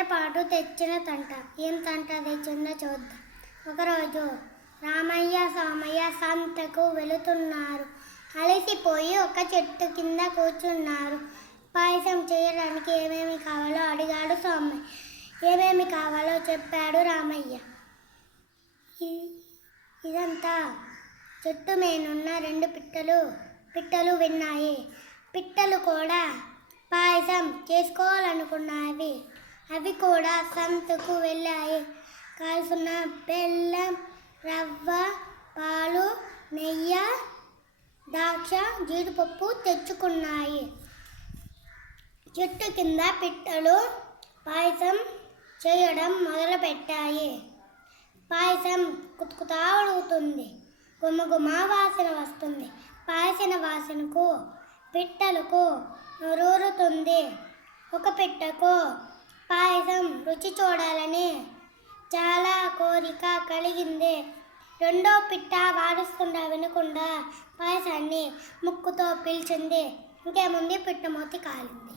తొందరపాటు తెచ్చిన తంట. ఏం తంట తెచ్చిందో చూద్దాం. ఒకరోజు రామయ్య సోమయ్య సంతకు వెళుతున్నారు. అలసిపోయి ఒక చెట్టు కింద కూర్చున్నారు. పాయసం చేయడానికి ఏమేమి కావాలో అడిగాడు సోమయ్య. ఏమేమి కావాలో చెప్పాడు రామయ్య. ఇదంతా చెట్టు మీనున్న 2 పిట్టలు విన్నాయి. పిట్టలు కూడా పాయసం చేసుకోవాలనుకున్నాయి. అవి కూడా సంతకు వెళ్ళాయి. కాల్సిన బెల్లం, రవ్వ, పాలు, నెయ్యి, ద్రాక్ష, జీడిపప్పు తెచ్చుకున్నాయి. చెట్టు కింద పిట్టలు పాయసం చేయడం మొదలుపెట్టాయి. పాయసం కుతుకుతా ఉడుకుతుంది. గుమగుమ వాసన వస్తుంది. పాయసిన వాసనకు పిట్టలకు నోరూరుతుంది. ఒక పిట్టకు పాయసం రుచి చూడాలని చాలా కోరిక కలిగింది. రెండో పిట్ట వాడుస్తుండా వినకుండా పాయసాన్ని ముక్కుతో పీల్చింది. ఇంకేముంది, పిట్ట మూతి కాలింది.